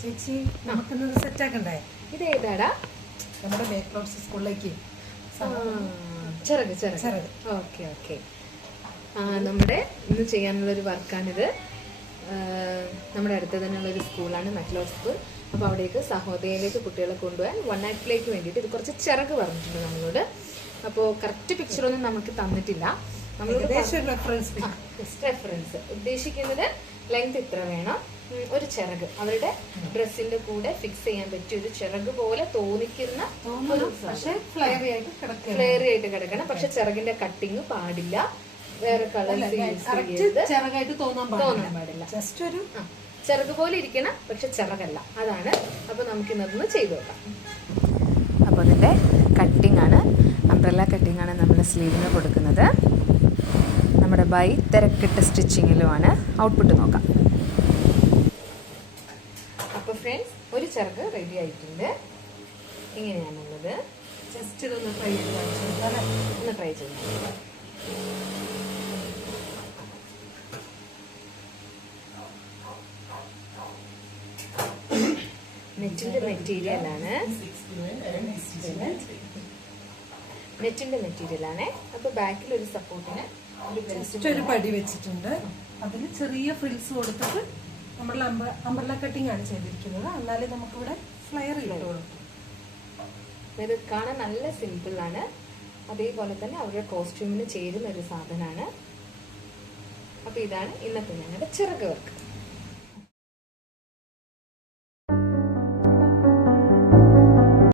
ചേച്ചി നമുക്കിന്നത് സെറ്റ് ആക്കണ്ടേ? ഇത് ഏതാടാ? നമ്മുടെ മേക്ലോഡ്സ് സ്കൂളിലേക്ക് ചിറക് ചിറക്. Okay okay. നമ്മുടെ ഇന്ന് ചെയ്യാനുള്ളൊരു വർക്കാണിത്. നമ്മുടെ അടുത്ത് തന്നെയുള്ളൊരു സ്കൂളാണ് മെക്ലോഡ് സ്കൂൾ. അപ്പോൾ അവിടേക്ക് സഹോദയയിലേക്ക് കുട്ടികളെ കൊണ്ടുപോകാൻ 1 നൈറ്റിലേക്ക് വേണ്ടിയിട്ട് ഇത് കുറച്ച് ചിറക് പറഞ്ഞിട്ടുണ്ട് നമ്മളോട്. അപ്പോൾ കറക്റ്റ് പിക്ചറൊന്നും നമുക്ക് തന്നിട്ടില്ല. നമ്മളോട് റെഫറൻസ് ഉദ്ദേശിക്കുന്നത് ലെങ്ത് ഇത്ര വേണം, ഒരു ചിറക് അവരുടെ ഡ്രസ്സിന്റെ കൂടെ ഫിക്സ് ചെയ്യാൻ പറ്റിയ ഒരു ചിറക് പോലെ തോന്നിക്കുന്ന ഫ്ലെയറി ആയിട്ട് കിടക്കണം. പക്ഷെ ചിറകിന്റെ കട്ടിങ് പാടില്ല, വേറെ കളേഴ്സ് തോന്നാൻ പാടില്ല. ജസ്റ്റ് ഒരു ചിറക് പോലെ ഇരിക്കണം, പക്ഷെ ചിറകല്ല. അതാണ്. അപ്പൊ നമുക്ക് ഇന്നതൊന്ന് ചെയ്തു നോക്കാം. അപ്പോൾ അതിന്റെ കട്ടിംഗ് ആണ്, അംബ്രല്ല കട്ടിംഗ് ആണ് നമ്മൾ സ്ലീവിന് കൊടുക്കുന്നത്. നമ്മുടെ ബൈ തിരക്കിട്ട സ്റ്റിച്ചിങ്ങിലുമാണ്. ഔട്ട്പുട്ട് നോക്കാം. അപ്പോൾ ഫ്രണ്ട്സ്, ഒരു ചിറക് റെഡി ആയിട്ടുണ്ട്. ഇങ്ങനെയാണുള്ളത്. ജസ്റ്റ് ഇതൊന്ന് ട്രൈ ചെയ്ത് നെറ്റിന്റെ മെറ്റീരിയലാണ്. അപ്പൊ ബാക്കിൽ ഒരു സപ്പോർട്ടിന് ഒരു പടി വെച്ചിട്ടുണ്ട്. അതിൽ ചെറിയ ഫ്രിൽസ് കൊടുത്തിട്ട് നമ്മൾ അംബ്രല്ല കട്ടിംഗ് ആണ് ചെയ്തിരിക്കുന്നത്. എന്നാലേ നമുക്കിവിടെ ഫ്ലയർ കിട്ടുള്ളൂ. ഇത് കാണാൻ നല്ല സിമ്പിൾ ആണ്. അതേപോലെ തന്നെ അവരുടെ കോസ്റ്റ്യൂമിന് ചേരുന്ന ഒരു സാധനമാണ്. അപ്പൊ ഇതാണ് ഇന്നത്തെ ഞങ്ങളുടെ ചിറക് വർക്ക്.